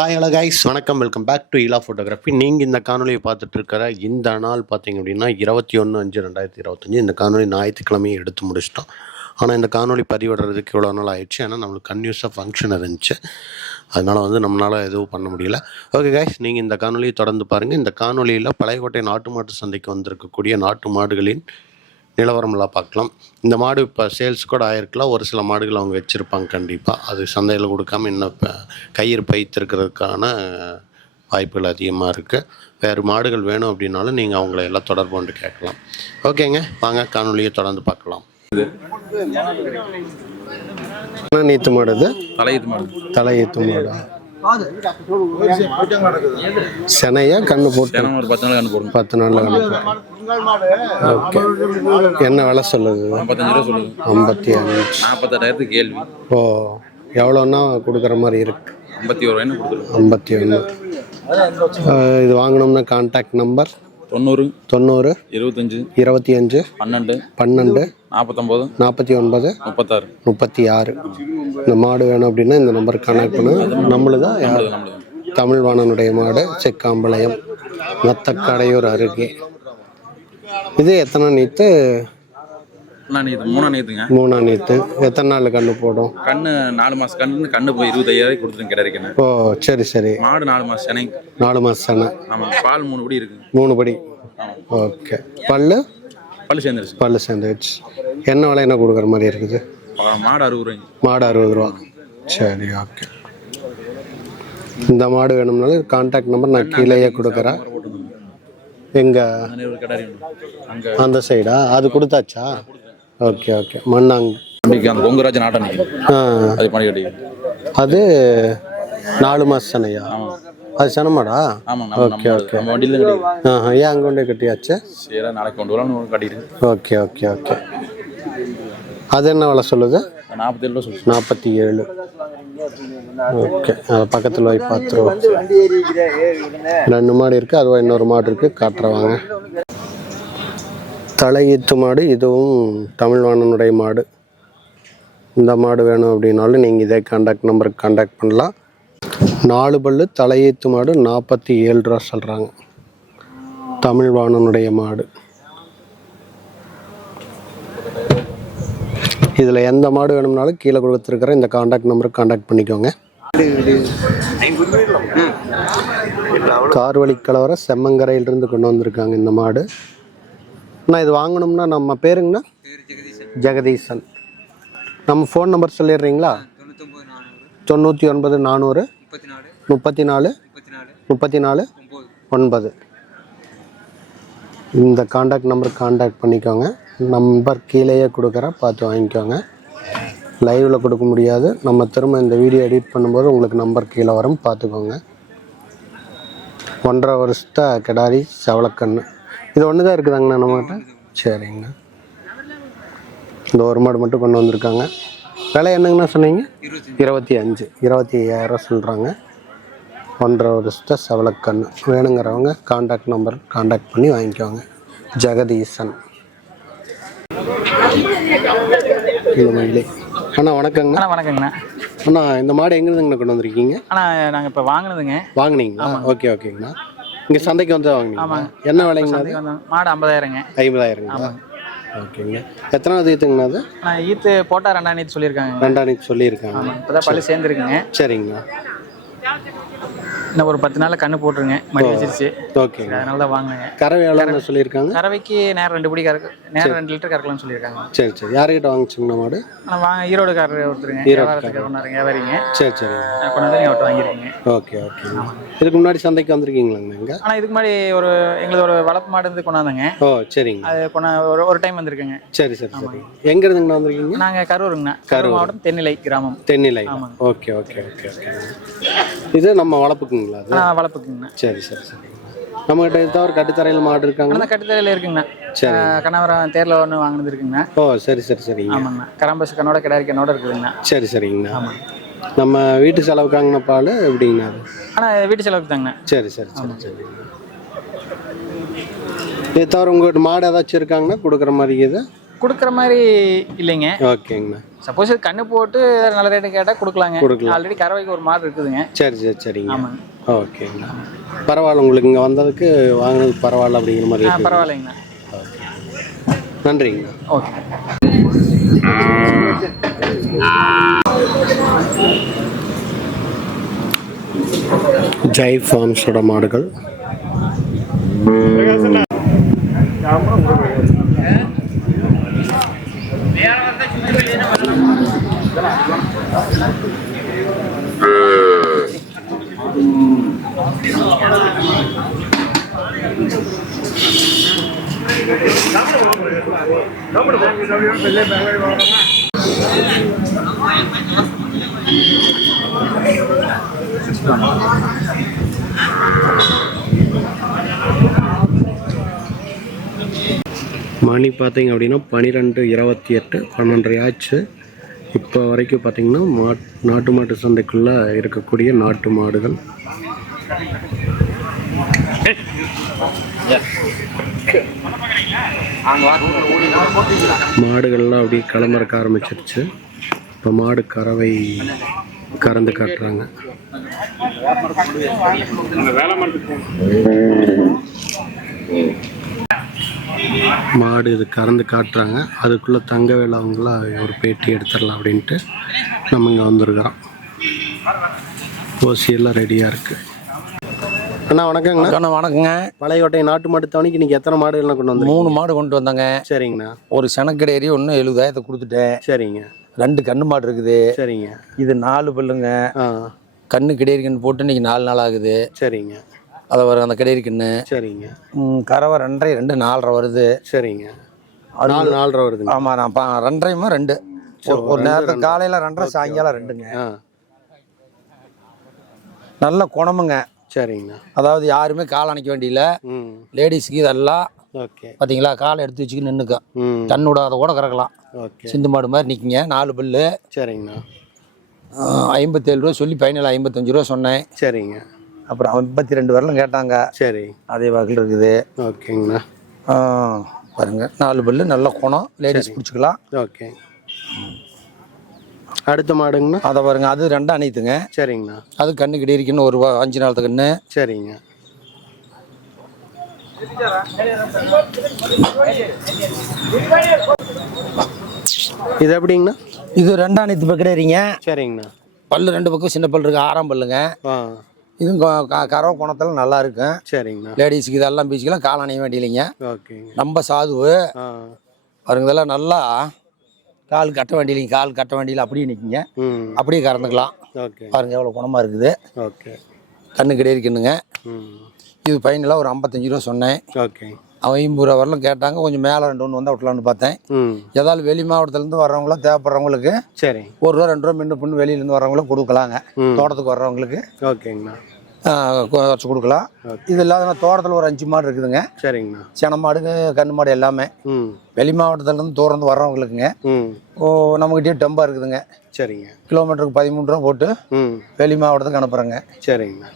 Hi hello guys, வணக்கம். Welcome back to Eela photography. நீங்கள் இந்த காணொலியை பார்த்துட்டு இருக்கிற இந்த நாள் பார்த்தீங்க அப்படின்னா 21/5/2025. இந்த காணொலி ஞாயிற்றுக்கிழமையை எடுத்து முடிச்சிட்டோம். ஆனால் இந்த காணொலி பதிவிடுறதுக்கு இவ்வளோ நாள் ஆயிடுச்சு. ஏன்னா நம்மளுக்கு கன்யூஸாக ஃபங்க்ஷன் இருந்துச்சு. அதனால் நம்மளால் எதுவும் பண்ண முடியல. ஓகே கைஸ், நீங்கள் இந்த காணொலியை தொடர்ந்து பாருங்கள். இந்த காணொலியில் பழையக்கோட்டை நாட்டு மாட்டு சந்தைக்கு வந்திருக்கக்கூடிய நாட்டு மாடுகளின் நிலவரமெல்லாம் பார்க்கலாம். இந்த மாடு இப்போ சேல்ஸ் கூட ஆயிருக்கலாம். ஒரு சில மாடுகள் அவங்க வச்சுருப்பாங்க. கண்டிப்பாக அது சந்தையில் கொடுக்காம இன்னும் இப்போ கயிறு பைத்திருக்கிறதுக்கான வாய்ப்புகள் அதிகமாக இருக்குது. வேறு மாடுகள் வேணும் அப்படின்னாலும் நீங்கள் அவங்கள எல்லாம் தொடர்பு கொண்டு கேட்கலாம். ஓகேங்க, வாங்க காணொலியை தொடர்ந்து பார்க்கலாம். நீத்து மாடு, இது தலையீத்து மாடு. செனையா கண்ணு போட்டு 10 நாள்ல கண்ணு போட்டு. ஓகே, என்ன விலை சொல்லுது? 55. 48,000 கேள்வி. ஓ, எவ்வளோன்னா கொடுக்குற மாதிரி இருக்கு? 51. இது வாங்கணும்னா கான்டாக்ட் நம்பர் 90 25 12 49 36. இந்த மாடு வேணும் அப்படின்னா இந்த நம்பருக்கு கனெக்ட் பண்ணு. நம்மளுதான் தமிழ் வாணனுடைய மாடு, செக்காம்பாளையம், நத்தக்கடையூர் அருகே. இது எத்தனை நீத்து? மூணாம் நீத்து. எத்தனை நாள் கண்ணு போடும்? கண்ணு 4 மாசம் கண்ணு போய் 25,000 கொடுத்துட்டு கிடைக்கணும். ஓ சரி சரி. மாடு 4 மாசம் செனை. 4 மாசம் செனை. ஆமாம், பால் 3 படி இருக்கு. 3 படி. ஓகே, பல்லு சேர்ந்துருச்சு. என்ன விலை என்ன கொடுக்குற மாதிரி இருக்குது? மாடு 60 ரூபாய். மாடு 60 ரூபா. சரி, ஓகே. இந்த மாடு வேணும்னாலும் கான்டாக்ட் நம்பர் நான் கீழேயே கொடுக்குறேன். எங்க அந்த சைடா? அது கொடுத்தாச்சா? Okay okay. மண்ணாங்க பொங்கராஜ் நாட்டம் அது 4 மாசம் சனையா? அது சனமாடா? Okay okay. ஏன் அங்கே கொண்டே கட்டியாச்சு? Okay okay okay. அது என்ன விலை சொல்லுது? 47. ஓகே, அது பக்கத்தில் போய் பார்த்துருவோம். 2 மாடு இருக்குது, அதுவும் இன்னொரு மாடு இருக்குது, காட்டுறவாங்க. தலையீத்து மாடு, இதுவும் தமிழ் வாணனுடைய மாடு. இந்த மாடு வேணும் அப்படின்னாலும் நீங்கள் இதே கான்டாக்ட் நம்பருக்கு கான்டாக்ட் பண்ணலாம். 4 பல்லு தலையீத்து மாடு 47 ரூபா சொல்கிறாங்க. தமிழ் வாணனுடைய மாடு. இதில் எந்த மாடு வேணும்னாலும் கீழே கொடுத்துருக்குற இந்த கான்டாக்ட் நம்பருக்கு கான்டாக்ட் பண்ணிக்கோங்க. கார்வழி கலவர செம்மங்கரையிலிருந்து கொண்டு வந்திருக்காங்க இந்த மாடு. நான் இது வாங்கணும்னா நம்ம பேருங்கண்ணா? ஜெகதீசன். நம்ம ஃபோன் நம்பர் சொல்லிடுறீங்களா? 99 400 34 34 9. இந்த கான்டாக்ட் நம்பருக்கு கான்டாக்ட் பண்ணிக்கோங்க. நம்பர் கீழேயே கொடுக்குறேன், பார்த்து வாங்கிக்கோங்க. லைவில் கொடுக்க முடியாது, நம்ம திரும்ப இந்த வீடியோ எடிட் பண்ணும்போது உங்களுக்கு நம்பர் கீழே வரும், பார்த்துக்கோங்க. 1.5 வருஷத்தை கிடாரி செவலக்கண்ணு. இது ஒன்று தான் இருக்குதாங்கண்ணா நம்மகிட்ட? சரிங்கண்ணா. இந்த ஒரு மாடு மட்டும் கொண்டு வந்திருக்காங்க. விலை என்னங்கண்ணா சொன்னீங்க? 25. 25,000 சொல்கிறாங்க. 1.5 வருஷத்தை செவலக்கண்ணு. வேணுங்கிறவங்க கான்டாக்ட் நம்பர் கான்டாக்ட் பண்ணி வாங்கிக்கோங்க. ஜெகதீசன். அண்ணா வணக்கங்கண்ணா. வணக்கங்கண்ணா. அண்ணா, இந்த மாடு எங்கேருந்துங்கண்ணா கொண்டு வந்திருக்கீங்க? அண்ணா நாங்கள் இப்போ வாங்கினதுங்க. வாங்கினீங்களா? ஓகே ஓகேங்கண்ணா. இங்கே சந்தைக்கு வந்து வாங்கினீங்க? என்ன விலைங்கண்ணா? மாடு 50,000ங்க. 50,000ங்களா? ஓகேங்க. எத்தனாவது ஈத்துங்கண்ணா அது? ஈத்து போட்டால் 2ஆம் ஈத்து சொல்லியிருக்காங்க. 2ஆம் ஈத்து சொல்லியிருக்காங்க. இப்போ தான் பல்லு சேர்ந்துருக்குங்க. சரிங்கண்ணா. இன்னும் ஒரு 10 நாளில் கண்ணு போட்டுருங்க. மடி வச்சிருச்சு. ஓகே, அதனால தான் வாங்கினேங்க. கறவை எவ்வளோ சொல்லியிருக்காங்க? கறவைக்கு நேரம் 2 படி நேரம் 2 லிட்டர் கறக்கலாம்னு சொல்லியிருக்காங்க. சரி சரி. யார்கிட்ட வாங்கிச்சிங்கண்ணா மாடு? ஆனால் ஈரோடுக்காரர் ஒருத்தருங்க. வியாபாரிங்க. சரி சரி. கொண்டாந்து அவர்கிட்ட வாங்கியிருக்கீங்க. Okay okay. இதுக்கு முன்னாடி சந்தைக்கு வந்திருக்கீங்களாங்க? எங்க? ஆனால் இதுக்கு முன்னாடி எங்களுக்கு ஒரு வளர்ப்பு மாடு இருந்து கொண்டாந்தாங்க. ஓ சரிங்க. அது ஒரு டைம் வந்திருக்குங்க. சரி சரி சரி. எங்க இருந்துங்கண்ணா வந்திருக்கீங்க? நாங்கள் கரூருங்கண்ணா. கரூர் மாவட்டம் தென்னிலை கிராமம். Thennilai. Okay okay okay okay. இது நம்ம வளர்ப்புக்குங்களா? வளர்ப்புக்குங்கண்ணா. சரி சரி சரி. நம்மகிட்ட தவிர கட்டுத்தரையில் மாடு இருக்காங்க? கட்டுத்தரையில் இருக்குங்கண்ணா. சரி. கணவரம் தேர்ல ஒன்று வாங்கினது இருக்குங்கண்ணா. ஓ சரி சரி சரிங்க. ஆமாங்கண்ணா. கராம்பஸ் கண்ணோட கிடாரி கண்ணோட இருக்குதுங்கண்ணா. சரி சரிங்கண்ணா. ஆமாம். நம்ம வீட்டு செலவுக்காங்கண்ணா பால் எப்படிங்கண்ணா அது? ஆனால் வீட்டு செலவுக்கு தாங்கண்ணா. சரி சரி சரி சரி. இது தவிர உங்கள்கிட்ட மாடு ஏதாச்சும் இருக்காங்கன்னா கொடுக்குற மாதிரி இது? கொடுக்குற மாதிரி இல்லைங்க. ஓகேங்கண்ணா. சப்போஸ் கண்ணு போட்டு நல்ல ரேட்டு கேட்டால் கொடுக்கலாங்க. ஆல்ரெடி கறவைக்கு ஒரு மாடு இருக்குதுங்க. சரிங்க. ஆமாங்க. ஓகேங்கண்ணா. பரவாயில்ல, உங்களுக்கு இங்கே வந்ததுக்கு வாங்கினது பரவாயில்ல அப்படிங்கிற மாதிரி. பரவாயில்லைங்கண்ணா. ஓகே, நன்றிங்கண்ணா. ஓகே. ஜெய் ஃபார்ம்ஸோட மாடுகள். மணி பார்த்தீங்க அப்படின்னா 12:28, 12:30 ஆச்சு. இப்போ வரைக்கும் பார்த்தீங்கன்னா நாட்டு மாட்டு சந்தைக்குள்ளே இருக்கக்கூடிய நாட்டு மாடுகள். மாடுகள்லாம் அப்படியே களமிறக்க ஆரம்பிச்சிருச்சு. இப்போ மாடு கறவை கறந்து காட்டுறாங்க. மாடு இது கறந்து காட்டுறாங்க. அதுக்குள்ளே தங்கவேல் அவங்கள ஒரு பேட்டி எடுத்துடலாம் அப்படின்ட்டு நம்ம இங்கே வந்துருக்கிறோம். ஓசியெல்லாம் ரெடியாக இருக்குது. அண்ணா வணக்கங்கண்ணா. வணக்கங்க. பழையகோட்டை நாட்டு மாட்டு தவணைக்கு இன்றைக்கி எத்தனை மாடுகள்லாம் கொண்டு வந்தோம்? 3 மாடு கொண்டு வந்தாங்க. சரிங்கண்ணா. ஒரு செனக்கடேரி ஒன்று 70,000 கொடுத்துட்டேன். சரிங்க. 2 கண்ணு மாடு இருக்குது. சரிங்க. இது 4 பல்லுங்க. கண்ணு கிடேரி கண்ணு போட்டு இன்னைக்கு 4 நாள் ஆகுது. சரிங்க. அதை வரும் அந்த கிடேரி கண்ணு. சரிங்க. கறவை 2.5 2 4.5 வருது. சரிங்க. 4.5 வருது. ஆமாம், நான் 2.5 2 ஒரு நேரத்துக்கு காலையில் 2.5 சாயங்காலம் 2ங்க. நல்ல குணமுங்க. சரிங்கண்ணா. அதாவது யாருமே கால் அணைக்க வேண்டியில்ல. லேடிஸ்க்கு இதெல்லாம் ஓகே. பார்த்தீங்களா, காலை எடுத்து வச்சுக்க நின்றுக்கும். தண்ணு விடாத கூட கறக்கலாம். ஓகே. சிந்து மாடு மாதிரி நிற்கிங்க. 4 பல்லு. சரிங்கண்ணா. 57 ரூபா சொல்லி ஃபைனல் 55 ரூபா சொன்னேன். சரிங்க. அப்புறம் 52 வரலும் கேட்டாங்க. சரி. அதே வகையில் இருக்குது. ஓகேங்கண்ணா. பாருங்க, 4 பல்லு நல்ல குணம், லேடிஸ் பிடிச்சிக்கலாம். ஓகே. அடுத்த மாடுங்கண்ணா. அதை பாருங்க, அது 2 அனைத்துங்க. சரிங்கண்ணா. அது கண்ணு கிட்ட இருக்குன்னு ஒரு 5 நாளத்து கண்ணு. சரிங்க. இது எப்படிங்கண்ணா? இது 2 அனைத்து பக்கடைறீங்க. சரிங்கண்ணா. பல்லு 2 பக்கம் சின்ன பல்லு இருக்கு, 6ஆம் பல்லுங்க. இதுவும் கறவை குணத்தில் நல்லா இருக்கும். சரிங்கண்ணா. லேடிஸுக்கு இதெல்லாம் பீச்சுக்கெல்லாம் கால் அணைய வேண்டியில்லைங்க. ஓகேங்க. ரொம்ப சாதுவு பாருங்க. இதெல்லாம் நல்லா கால் கட்ட வேண்டியில்லைங்க. கால் கட்ட வேண்டியில் அப்படியே நிற்கிங்க. அப்படியே கறந்துக்கலாம். ஓகே. பாருங்க எவ்வளோ குணமாக இருக்குது. ஓகே. கண்ணு கிடைக்குன்னுங்க. இது ஃபைனலாக ஒரு 55 ரூபா சொன்னேன். ஓகே. அவன் 50 ரூபா வரலும் கேட்டாங்க. கொஞ்சம் மேலே 2 ஒன்று வந்தால் விட்டலான்னு பார்த்தேன். ஏதாவது வெளி மாவட்டத்துலேருந்து வர்றவங்களாம் தேவைப்படுறவங்களுக்கு சரி 1 ரூபா 2 ரூபா முன்ன பின்னு வெளியிலேருந்து வர்றவங்களும் கொடுக்கலாங்க. தோட்டத்துக்கு வர்றவங்களுக்கு ஓகேங்கண்ணா குறைச்சி கொடுக்கலாம். இது இல்லாத தோட்டத்தில் ஒரு 5 மாடு இருக்குதுங்க. சரிங்கண்ணா. சென மாடு கண்ணு மாடு எல்லாமே வெளி மாவட்டத்துலேருந்து தூரந்து வர்றவங்களுக்குங்க. நம்மகிட்டே டெம்பா இருக்குதுங்க. சரிங்க. கிலோமீட்டருக்கு 13 ரூபா போட்டு வெளி மாவட்டத்துக்கு அனுப்புகிறேங்க. சரிங்கண்ணா.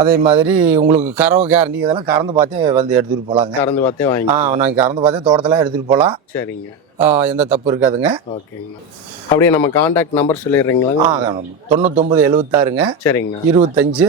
அதே மாதிரி உங்களுக்கு கறவை கேரண்டி இதெல்லாம் கறந்து பார்த்தே வந்து எடுத்துகிட்டு போகலாங்க. கறந்து பார்த்தே வாங்கி நாங்கள் கறந்து பார்த்தே தோட்டத்தில் எடுத்துகிட்டு போகலாம். சரிங்க. எந்த தப்பு இருக்காதுங்க. ஓகேங்கண்ணா. அப்படியே நம்ம கான்டாக்ட் நம்பர் சொல்லிடுறீங்களா? 99 76ங்க. சரிங்கண்ணா. 25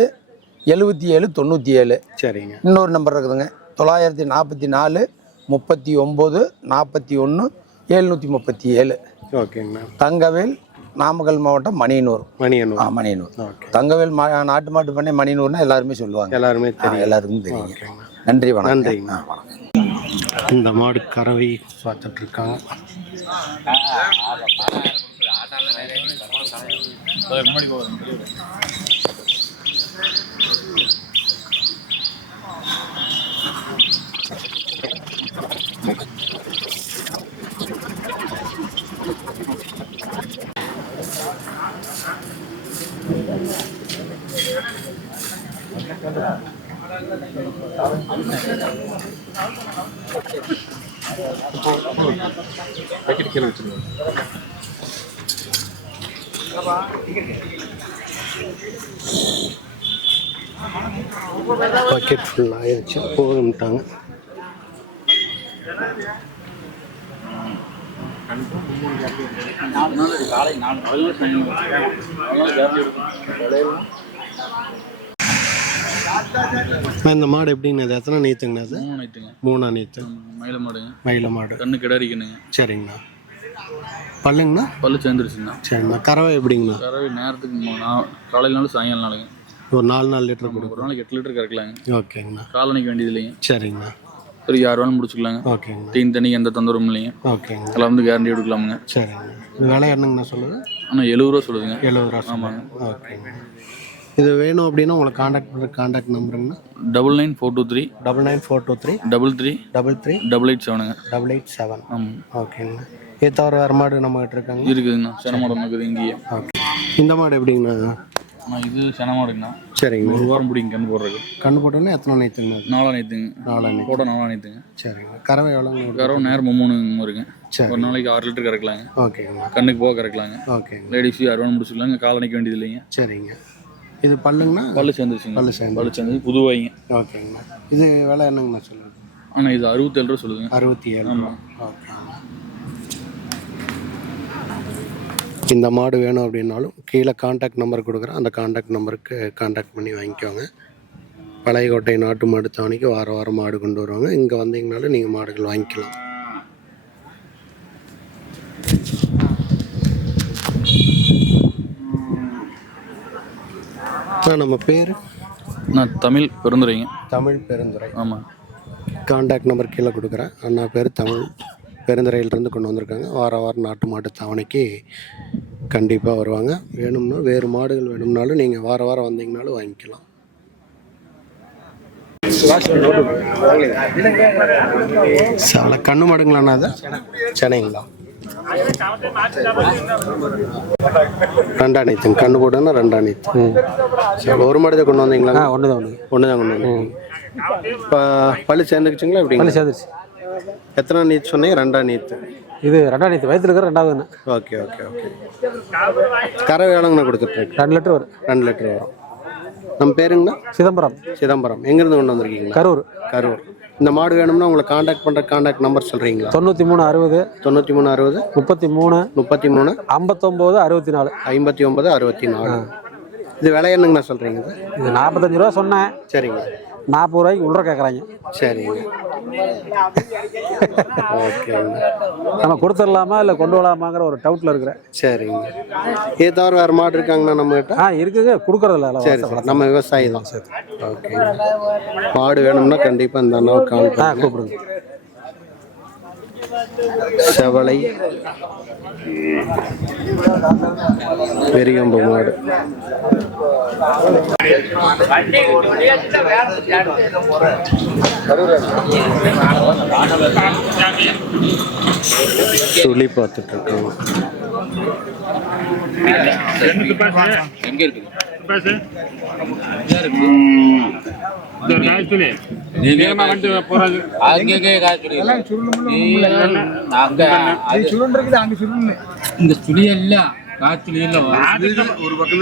77 97. சரிங்க. இன்னொரு நம்பர் இருக்குதுங்க, 944 39 41 737. ஓகேங்கண்ணா. தங்கவேல், நாமக்கல் மாவட்டம் மணியனூர். மணியனூர். மணியனூர். தங்கவேல் நாட்டு மாட்டு பண்ணை மணியனூர்னா எல்லாருமே சொல்லுவாங்க. எல்லாருமே தெரியும். எல்லாருக்கும் தெரியும். நன்றி, வணக்கம். நன்றிங்கண்ணா. இந்த மாடு கறவை பார்த்துட்டு இருக்காங்க. பாக்கெட் ஃபுல் ஆயிடுச்சு, போதும்ட்டாங்க. இந்த மாடு எப்படிங்கண்ணா அது எத்தனை நீத்துங்கண்ணா அது? 3 நைட்டுங்க. 3 நீத்து. மயில மாடுங்க. மயில மாடு. கண்ணு கிடாரிக்கணுங்க. சரிங்கண்ணா. பல்லுங்கண்ணா? பல்லு சேர்ந்துருச்சுங்கண்ணா. சரிங்கண்ணா. கறவை எப்படிங்கண்ணா? கறவை நேரத்துக்கு காலையில் நாள் சாயங்காலம் நாளுங்க. ஒரு 4 லிட்டர் கொடுக்கும். ஒரு நாளைக்கு 8 லிட்டர் கறக்கலாங்க. ஓகேங்கண்ணா. காலனிக்கு வேண்டியது இல்லைங்க. சரிங்கண்ணா. ஒரு 6 வேணும் முடிச்சுக்கலாங்க. ஓகேங்கண்ணா. தீன் தண்ணி எந்த தொந்தரவும் இல்லைங்க. ஓகேங்க. அதில் வந்து கேரண்டி எடுக்கலாமுங்க. சரிங்க. விலை என்னங்கண்ணா சொல்லுது? ஆனால் 70 ரூபா சொல்லுதுங்க. 70 ரூபா. ஆமாங்க. ஓகேங்க. இது வேணும் அப்படின்னா உங்களை காண்டாக்ட் பண்ணுற காண்டாக்ட் நம்பருங்கண்ணா? 99423 99423 33 33 887ங்க. 887. ஆமாம். ஓகேங்கண்ணா. இது தவிர வேறு மாடு நம்மகிட்ட இருக்காங்க? இருக்குதுங்கண்ணா. சென மாடு இருக்குது இங்கேயே. ஓகே. இந்த மாடு எப்படிங்கண்ணா? இது சென மாடுங்கண்ணா. சரிங்க. 1 வாரம் பிடிங்க கண்ணு போடுறது. கண்ணு போட்டோன்னே எத்தனை நீத்துங்கண்ணா? 4 நேற்றுங்க. 4 நீத்து. போட 4 நேற்றுங்க. சரிங்க. கறவை எவ்வளோங்க? கறவை நேரம் 3 வருங்க. சரி. ஒரு நாளைக்கு 6 லிட்டர் கறக்கலாங்க. ஓகேங்கண்ணா. கண்ணுக்கு போக கறக்கலாங்க. ஓகேங்க. லேடிஸ் 6 வேணும் முடிச்சுக்கலாங்க. காலனிக்கு வேண்டியது இல்லைங்க. சரிங்க. இது பல்லுங்கண்ணா? பல்லு சேர்ந்துருச்சுங்க. பல்லு சேர்ந்து புது வாய்ங்க. ஓகேங்கண்ணா. இது விலை என்னங்கண்ணா சொல்லுது? ஆனால் இது 67 ரூபா சொல்லுதுங்க. 67. ஆமாம். ஓகேங்கண்ணா. இந்த மாடு வேணும் அப்படின்னாலும் கீழே காண்டாக்ட் நம்பர் கொடுக்குறேன். அந்த காண்டாக்ட் நம்பருக்கு காண்டாக்ட் பண்ணி வாங்கிக்கோங்க. பழையகோட்டை நாட்டு மாடு தாவணிக்கு வாரம் மாடு கொண்டு வருவாங்க. இங்கே வந்தீங்கனாலும் நீங்கள் மாடுகள் வாங்கிக்கலாம். நம்ம பேர்? நான் தமிழ் பெருந்துரைங்க. தமிழ் பெருந்துரை. ஆமாம். காண்டாக்ட் நம்பர் கீழே கொடுக்குறேன். அண்ணா பேர் தமிழ் பெருந்துறையிலிருந்து கொண்டு வந்திருக்காங்க. வாரம் நாட்டு மாட்டு தாவணைக்கு கண்டிப்பாக வருவாங்க. வேணும்னா வேறு மாடுகள் வேணும்னாலும் நீங்கள் வாரம் வந்தீங்கனாலும் வாங்கிக்கலாம். சால கண்ணு மாடுங்களாண்ணா? அது சென்னைங்களா? 2 நீத்துங்க. கண்ணு போட்டோன்னா 2 நீத்து. சரி. ஒரு மாடு தான் கொண்டு வந்தீங்களா? ஒன்று தான் கொண்டு வந்தீங்க. இப்போ பல்லு சேர்ந்துக்குச்சுங்களா? எப்படி? பல்லு சேர்ந்துச்சு. எத்தனை நீத்து சொன்னீங்க? 2 நீத்து. இது 2 நீத்து. வயிற்றுல இருக்கிற 2வது. ஓகே. கறவை எவ்வளோங்கண்ணா கொடுத்துட்ருக்கு? 2 லிட்டர் வரும். 2 லிட்டர் வரும். நம்ம பேருங்கண்ணா? சிதம்பரம். எங்கேருந்து கொண்டு வந்திருக்கீங்களா? கரூர். இந்த மாடு வேணும்னா உங்களை காண்டாக்ட் பண்ணுற காண்டாக்ட் நம்பர் சொல்கிறீங்களா? 9360 9360 33 59 64. 5964. இது விலை என்னங்கண்ணா சொல்கிறீங்க? இது 45 ரூபா சொன்னேன். சரிங்க. 40 ரூபாய்க்கு உள்ள கேட்குறாங்க. சரிங்க. ஓகேங்க. நம்ம கொடுத்துடலாமா இல்லை கொண்டு வரலாமாங்கிற ஒரு டவுட்டில் இருக்கிறேன். சரிங்க. இது தவிர வேறு மாடு இருக்காங்கண்ணா நம்மகிட்ட? இருக்குங்க. கொடுக்குறதில்ல. சரி. நம்ம விவசாயி தான். ஓகேங்க. மாடு வேணும்னா கண்டிப்பாக இந்த அண்ணாவுக்கு கால் பண்ணி கூப்பிடுங்க. செவலை பெரியம்பு மாடு. துளி பார்த்துட்டு இருக்காங்க. எங்கே இருக்குது? இந்த சுழி எல்லாம் காய்ச்சல் இல்லை. ஒரு பக்கம்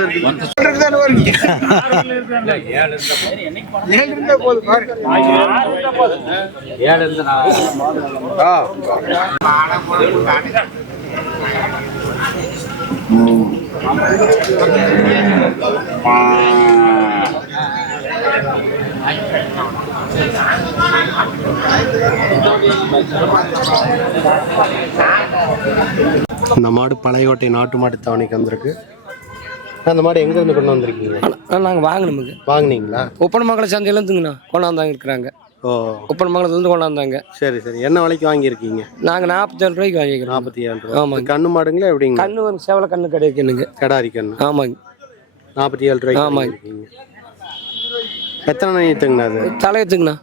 இந்த மாடு பழையகோட்டை நாட்டு மாட்டு தாவணிக்கு வந்திருக்கு. அந்த மாடு எங்கேருந்து கொண்டு வந்திருக்கீங்க? நாங்கள் வாங்கினோமுங்க. வாங்கினீங்களா? ஒப்பனமங்கலம் சந்தையிலேருந்துங்கண்ணா கொண்டாந்தாங்க இருக்கிறாங்க. ஓ. ஒப்பனமங்கலத்துலேருந்து கொண்டாந்தாங்க. சரி. என்ன விலைக்கு வாங்கியிருக்கீங்க? நாங்கள் 47 ரூபாய்க்கு வாங்கிக்கிறோம். 47 ரூபா. ஆமாங்க. கண்ணு மாடுங்களா எப்படிங்க? கண்ணு வந்து சேவலை கண்ணு கிடைக்குங்க. கடாரி கண்ணு. ஆமாங்க. 47 ரூபாய்க்கு. ஆமாங்க. எத்தனை நீத்துங்கண்ணா அது? தலையத்துங்கண்ணா.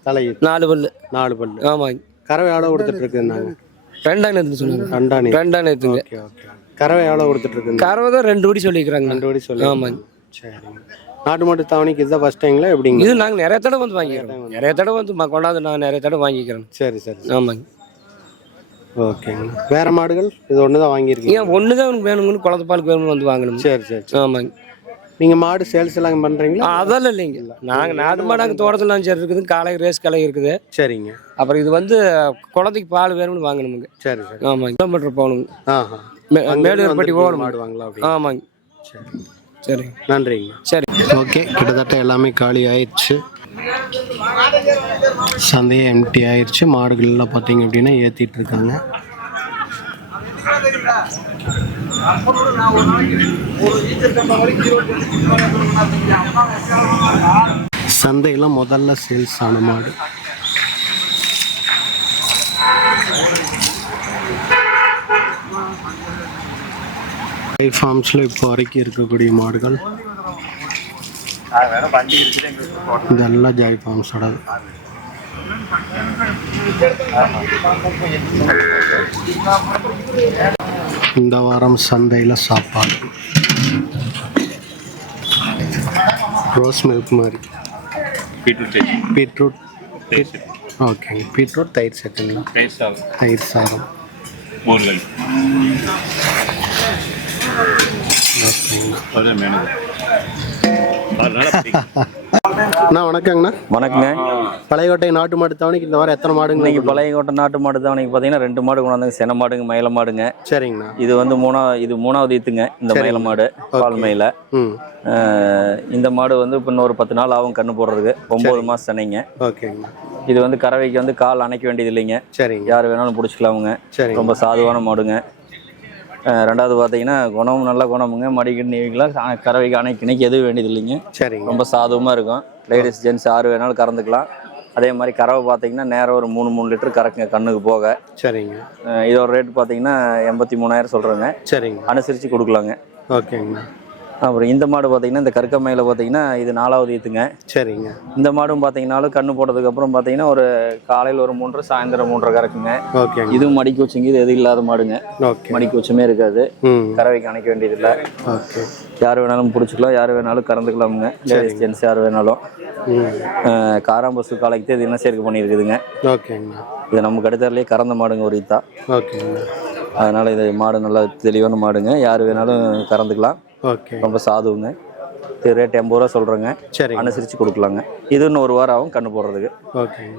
4 பல்லு. 4 பல்லு. ஆமாங்க. கறவை எவ்வளோ கொடுத்துட்டு இருக்குன்னாங்க? 2 நேரத்துக்கு சொன்னாங்க. 2 நேரத்துங்க. கறவை எவ்வளோ கொடுத்துட்டு இருக்கு? கறவை தான் 2 படி சொல்லிக்கிறாங்க. 2 படி சொல்லி. ஆமாங்க. சரிங்க. நாட்டு மாட்டு தாவணிக்கு இதுதான் ஃபர்ஸ்ட் டைங்களா எப்படிங்க? இது நாங்கள் நிறைய தடவை வந்து வாங்கிக்கிறோம். நிறைய தடவை வந்து கொண்டாந்து நான் நிறைய தடவை வாங்கிக்கிறேன். சரி. ஆமாங்க. ஓகேங்க. வேற மாடுகள் இது ஒன்று தான் வாங்கியிருக்கீங்க? ஏன் ஒன்று தான் உனக்கு வேணுங்கன்னு குழந்தை பாலுக்கு வேணும்னு வந்து வாங்கணும். சரி. ஆமாங்க. நீங்கள் மாடு சேல்ஸ் எல்லாம் பண்ணுறீங்களா? அதெல்லாம் இல்லைங்க. நாங்கள் நாட்டு மாடு அங்கே தோட்டத்தில் சரி இருக்குது. காலை ரேஸ் கலை இருக்குது. சரிங்க. அப்புறம் இது வந்து குழந்தைக்கு பால் வேணும்னு வாங்கணுமுங்க. சரி. ஆமாங்க. கிலோமீட்டர் போகணுங்க. மேலூர்பட்டி போகணும். மாடுவாங்களா அப்படி? ஆமாங்க. சரி நன்றிங்க. சரி. ஓகே, கிட்டத்தட்ட எல்லாமே காலி ஆயிடுச்சு. சந்தையே எம்டி ஆயிடுச்சு. மாடுகள்லாம் பார்த்தீங்க அப்படின்னா ஏற்றிட்டு இருக்காங்க. சந்தையெல்லாம் முதல்ல சேல்ஸ் ஆன மாடு. ஃபார்ம்ஸில் இப்போ வரைக்கும் இருக்கக்கூடிய மாடுகள் இதெல்லாம் ஜாய் ஃபார்ம்ஸோட. இந்த வாரம் சந்தையில் சாப்பாடு ரோஸ் மில்க் மாதிரி, பீட்ரூட் ஓகேங்க, பீட்ரூட் தயிர் சேர்த்துங்களா? தயிர் சாதம். அண்ணா வணக்கங்கண்ணா. வணக்கங்க. பழையகோட்டை நாட்டு மாடு தவணைக்கு இந்த வாரம் எத்தனை மாடுங்க? இன்னைக்கு பழையகோட்டை நாட்டு மாடு தவணைக்கு பார்த்தீங்கன்னா 2 மாடு கொண்டாந்தாங்க. சென மாடுங்க, மயில மாடுங்க. சரிங்கண்ணா. இது வந்து மூணாவது ஈத்துங்க இந்த மயில மாடு, பால் மயில. இந்த மாடு வந்து இப்போ இன்னொரு 10 நாள் ஆகும் கண்ணு போடுறதுக்கு. 9 மாதம் சென்னைங்க. ஓகேங்கண்ணா. இது வந்து கறவைக்கு வந்து கால் அணைக்க வேண்டியது இல்லைங்க. சரிங்க. யார் வேணாலும் பிடிச்சிக்கலாமுங்க. சரி. ரொம்ப சாதுவான மாடுங்க. ரெண்டாவது பார்த்தீங்கன்னா குணமும் நல்ல குணமுங்க. மடிக்கணிக்கலாம் கறவைக்கு அணைக்கு எதுவும் வேண்டியது இல்லைங்க. சரிங்க. ரொம்ப சாதுவமாக இருக்கும். லேடிஸ் ஜென்ட்ஸ் யார் வேணாலும் கறந்துக்கலாம். அதே மாதிரி கறவை பார்த்தீங்கன்னா நேரம் ஒரு 3 லிட்டர் கறக்குங்க கண்ணுக்கு போக. சரிங்க. இதோட ரேட் பார்த்தீங்கன்னா 83,000 சொல்கிறேங்க. சரிங்க. அனுசரித்து கொடுக்கலாங்க. ஓகேங்கண்ணா. அப்புறம் இந்த மாடு பார்த்தீங்கன்னா இந்த கருக்கமையில் பார்த்தீங்கன்னா இது 4வது ஈத்துங்க. சரிங்க. இந்த மாடும் பார்த்தீங்கன்னாலும் கண்ணு போட்டதுக்கப்புறம் பார்த்தீங்கன்னா ஒரு காலையில் ஒரு 3, சாயந்தரம் 3 கறக்குங்க. ஓகேங்க. இதுவும் மடிக்கு வச்சுங்க. இது எதுவும் இல்லாத மாடுங்க. ஓகே. மடிக்கு வச்சுமே இருக்காது. கறவைக்கு அணைக்க வேண்டியதில்லை. ஓகே. யார் வேணாலும் பிடிச்சிக்கலாம், யார் வேணாலும் கறந்துக்கலாமுங்க. லேடிஸ் ஜென்ட்ஸ் யார் வேணாலும். காராம்பசு காலைக்கு இது என்ன சேர்க்கை பண்ணியிருக்குதுங்க. ஓகேங்கண்ணா. இது நம்ம கடுத்தரிலேயே கறந்த மாடுங்க ஒரு ஈத்தா. ஓகேங்கண்ணா. அதனால் இது மாடு நல்லா தெளிவான மாடுங்க. யார் வேணாலும் கறந்துக்கலாம். ஓகே. ரொம்ப சாதுவுங்க. இது ரேட் 80 ரூபா சொல்கிறேங்க. சரி. அனுசரித்து கொடுக்கலாங்க. இது இன்னும் 1 வாரம் ஆகும் கண்ணு போடுறதுக்கு. ஓகேங்க.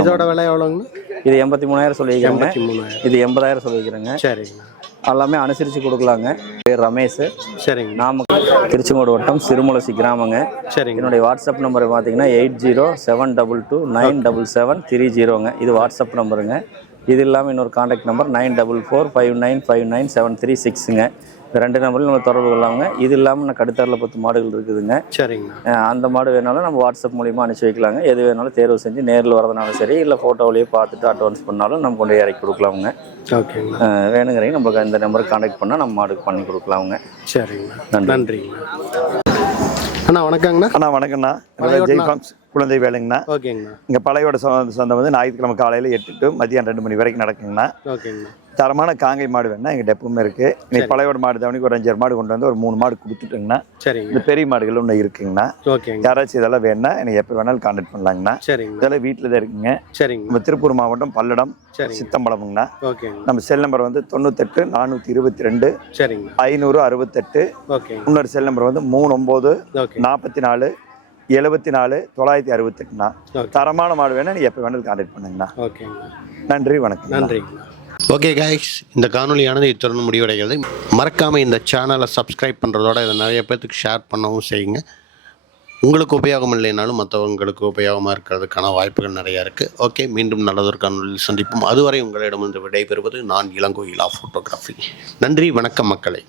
இதோட விலை எவ்வளோங்கண்ணா? இது 83,000 சொல்லிக்கிறேங்க. 83,000. இது 80,000 சொல்லிக்கிறேங்க. சரிங்கண்ணா. எல்லாமே அனுசரித்து கொடுக்கலாங்க. பேர் ரமேஷ். சரிங்க. நாமக்கல் திருச்செங்கோடு வட்டம் சிறுமுலசி கிராமங்க. சரிங்க. என்னுடைய வாட்ஸ்அப் நம்பர் பார்த்தீங்கன்னா 8072297730ங்க. இது வாட்ஸ்அப் நம்பருங்க. இது இல்லாமல் இன்னொரு கான்டாக்ட் நம்பர் 9445959736ங்க. இந்த 2 நம்பரில் நம்ம தொடர்பு கொள்ளாமுங்க. இது இல்லாமல் நான் கடுத்தாரில் 10 மாடுகள் இருக்குதுங்க. சரிங்கண்ணா. அந்த மாடு வேணாலும் நம்ம வாட்ஸ்அப் மூலிமா அனுப்பிச்சி வைக்கலாங்க. எது வேணாலும் தேர்வு செஞ்சு நேரில் வரதுனாலும் சரி, இல்லை ஃபோட்டோவிலேயே பார்த்துட்டு அட்வான்ஸ் பண்ணாலும் நம்ம கொண்டு இறக்கி கொடுக்கலாமுங்க. ஓகேங்கண்ணா. வேணுங்கிறீங்க நம்ம இந்த நம்பருக்கு கான்டாக்ட் பண்ணால் நம்ம மாடுக்கு பண்ணி கொடுக்கலாமுங்க. சரிங்கண்ணா. நன்றிங்கண்ணா. அண்ணா வணக்கங்கண்ணா. அண்ணா வணக்கங்கண்ணா. ஜெய் ஃபார்ம்ஸ் குழந்தை வேலைங்கண்ணா. ஓகேங்கண்ணா. இங்கே பழையோட சந்தை வந்து ஞாயிற்றுக்கிழமை காலையில் 8 to மதியம் 2 மணி வரைக்கும் நடக்குங்கண்ணா. ஓகேங்கண்ணா. தரமான காங்கை மாடு வேணுன்னா எங்கள் டெப்புமே இருக்குது. இன்னைக்கு பழையோட மாடு தவணைக்கு ஒரு 5 மாடு கொண்டு வந்து ஒரு 3 மாடு கொடுத்துட்டுங்கண்ணா. சரிங்க. இந்த பெரிய மாடுகள் ஒன்று இருக்குங்கண்ணா. ஓகேங்க. யாராச்சும் இதெல்லாம் வேணுன்னா எனக்கு எப்போ வேணாலும் கான்டாக்ட் பண்ணலாங்கண்ணா. சரிங்க. இதெல்லாம் வீட்டில் தான் இருக்குங்க. சரிங்க. நம்ம திருப்பூர் மாவட்டம் பல்லடம் சித்தம்பலமுங்கண்ணா. ஓகேங்க. நம்ம செல் நம்பர் வந்து 98 422 சரிங்க 568. ஓகே. இன்னொரு செல் நம்பர் வந்து 39 ஓகே 44 74 968ண்ணா. தரமான மாடு வேணா நீ எப்போ வேணாலும் கான்டாக்ட் பண்ணுங்கண்ணா. ஓகேங்கண்ணா. நன்றி, வணக்கம். நன்றிங்கண்ணா. ஓகே கைஸ், இந்த காணொலியானது இத்துடன் முடிவடைகிறது. மறக்காமல் இந்த சேனலை சப்ஸ்கிரைப் பண்ணுறதோட இதை நிறைய பேர்த்துக்கு ஷேர் பண்ணவும் செய்யுங்க. உங்களுக்கு உபயோகம் இல்லைனாலும் மற்றவங்களுக்கு உபயோகமாக இருக்கிறதுக்கான வாய்ப்புகள் நிறையா இருக்குது. ஓகே, மீண்டும் நல்லதொரு காணொலியில் சந்திப்போம். அதுவரை உங்களிடமிருந்து விடைபெறுவது நான் இளங்கோ இலா ஃபோட்டோகிராஃபி. நன்றி, வணக்கம் மக்களை.